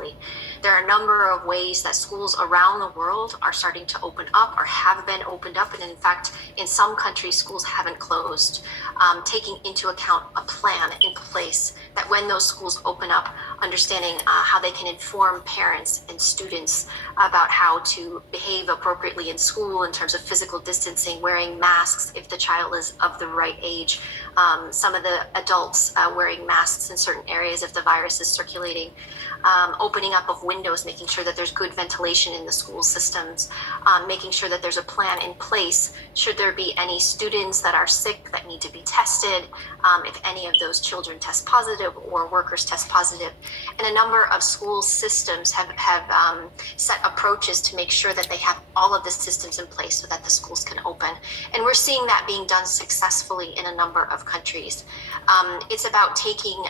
safely. There are a number of ways that schools around the world are starting to open up or have been opened up. And in fact, in some countries, schools haven't closed, taking into account a plan in place that when those schools open up, understanding how they can inform parents and students about how to behave appropriately in school in terms of physical distancing, wearing masks if the child is of the right age, some of the adults wearing masks in certain areas if the virus is circulating, opening up of windows, making sure that there's good ventilation in the school systems, making sure that there's a plan in place should there be any students that are sick that need to be tested, if any of those children test positive or workers test positive. And a number of school systems have set approaches to make sure that they have all of the systems in place so that the schools can open. And we're seeing that being done successfully in a number of countries. It's about taking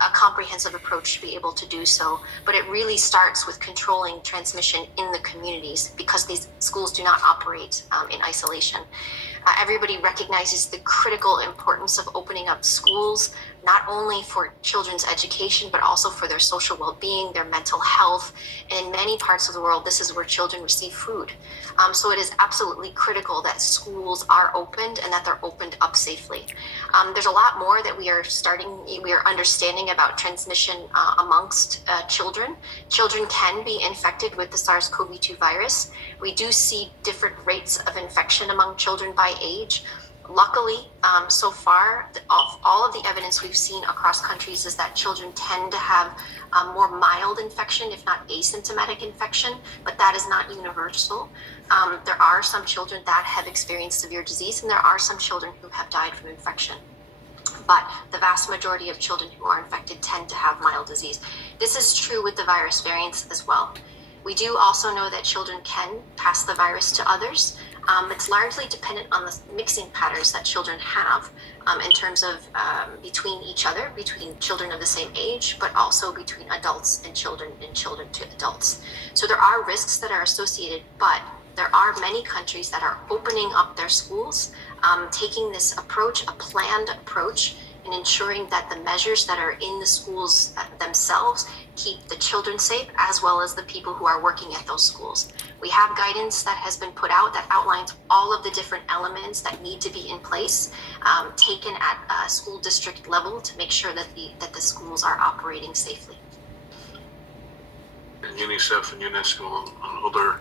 a comprehensive approach to be able to do so, but it really starts with controlling transmission in the communities because these schools do not operate in isolation. Everybody recognizes the critical importance of opening up schools, not only for children's education, but also for their social well-being, their mental health. And in many parts of the world, this is where children receive food. So it is absolutely critical that schools are opened and that they're opened up safely. There's a lot more that we are understanding about transmission amongst children. Children can be infected with the SARS-CoV-2 virus. We do see different rates of infection among children by age. Luckily, so far, all of the evidence we've seen across countries is that children tend to have more mild infection, if not asymptomatic infection, but that is not universal. There are some children that have experienced severe disease, and there are some children who have died from infection. But the vast majority of children who are infected tend to have mild disease. This is true with the virus variants as well. We do also know that children can pass the virus to others. It's largely dependent on the mixing patterns that children have in terms of between each other, between children of the same age, but also between adults and children to adults. So there are risks that are associated, but there are many countries that are opening up their schools, taking this approach, a planned approach, and ensuring that the measures that are in the schools themselves keep the children safe as well as the people who are working at those schools. We have guidance that has been put out that outlines all of the different elements that need to be in place, taken at a school district level to make sure that the schools are operating safely. And UNICEF and UNESCO and other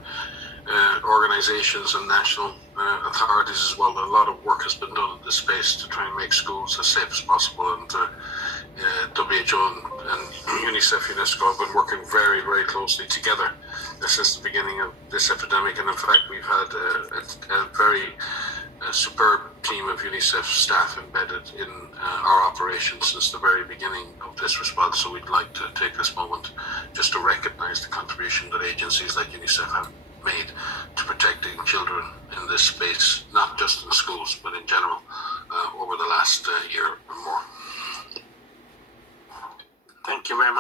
organizations and national authorities as well. A lot of work has been done in this space to try and make schools as safe as possible, and WHO and UNICEF, UNESCO have been working very, very closely together since the beginning of this epidemic. And in fact, we've had a very superb team of UNICEF staff embedded in our operations since the very beginning of this response. So we'd like to take this moment just to recognize the contribution that agencies like UNICEF have made to protecting children in this space, not just in schools, but in general, over the last year or more. Thank you very much.